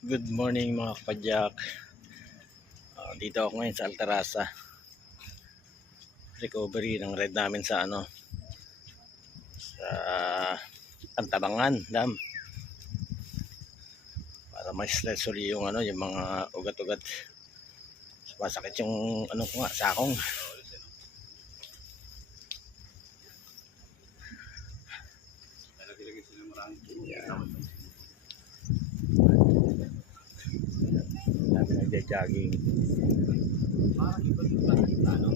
Good morning mga kapadyak. Dito ako ngayon sa Altarasa. Recovery ng red namin sa sa Antabangan Dam. Para ma-stress uli yung yung mga ugat-ugat. Masakit yung ko nga, sakong. Yeah. Dami nagja-jogging. Parang iba yung plano.